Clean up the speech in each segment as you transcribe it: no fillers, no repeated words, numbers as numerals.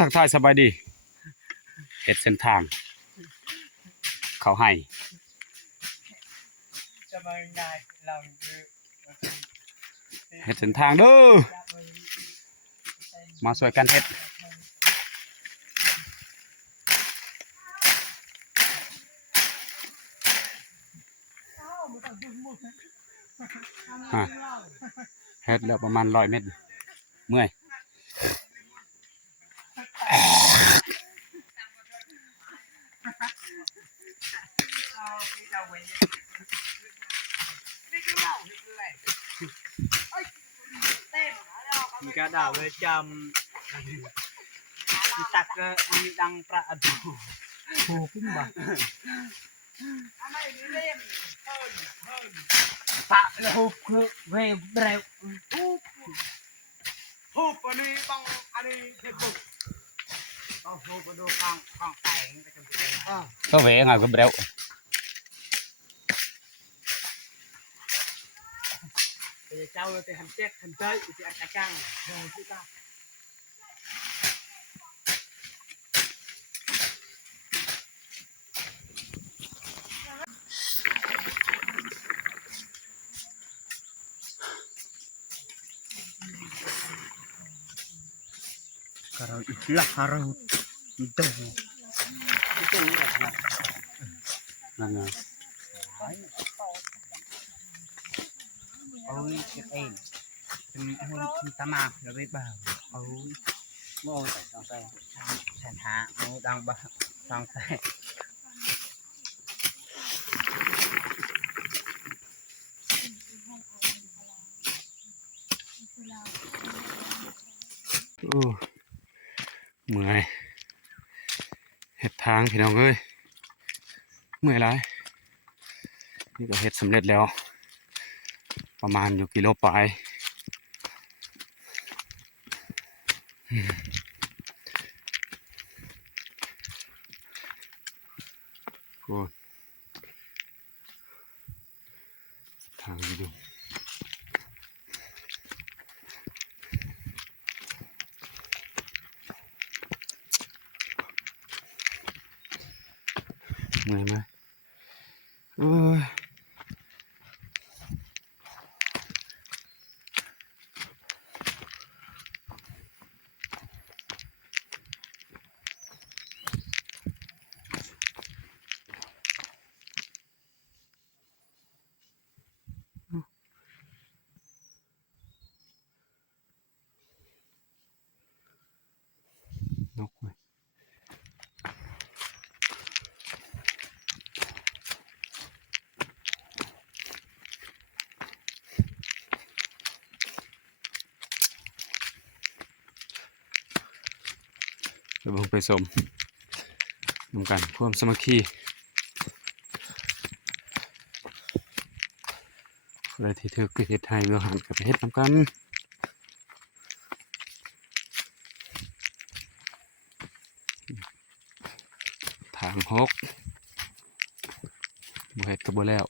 ทักทายสบายดีเฮ็ดเส้นทางเขาให้เฮ็ดเส้นทางเด้อมาช่วยกันเฮ็ดเฮ็ดแล้วประมาณ100 เมตรเมื่อยมีกระดาษไว้จำมีตักก็มีดังประดูโอ้ขึ้นบ่ปะแล้วหุบคือเว็บเร็วหุบอันนี้ต้องอันนี้เด็กบุกต้องหุบดูข้างแต่งไปจนถึงก็เวงอ่ะก็เร็วเจ้าเลยหันเจ็ดหันเตยที่อัดจังโดนที่ตาkalau itulah harus itu enggakนั่นน่ะ ôi cái em hôn ta mà rồi biết bảo ôi ngồi tại trong xe sản hạ ngồi đang bờ trong xe โอ้เมื่อยเฮ็ดทางพี่น้องเอ้ยเมื่อยหลายนี่ก็เฮ็ดสำเร็จแล้วประมาณอยู่กิโลปลายโอ้ทางดีดูเมื่อยไหมโอ้ยนกไหมเดี๋ยวผมไปสมนำกันความสามัคคีอะไรที่ถือคือเฮ็ดไทยเรื่องหันกับเฮ็ดนำกันทางหกบ่เฮ็ดก็บ่แล้ว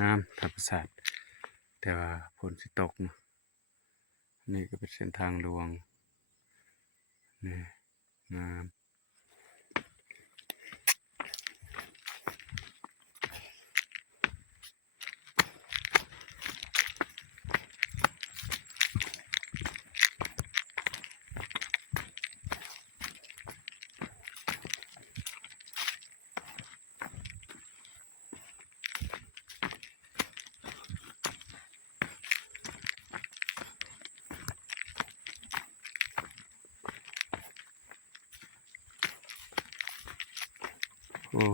งามธรรมศาสตร์แต่ว่าฝนสิตกนะนี่ก็เป็นเส้นทางลวงนี่งาม โอ้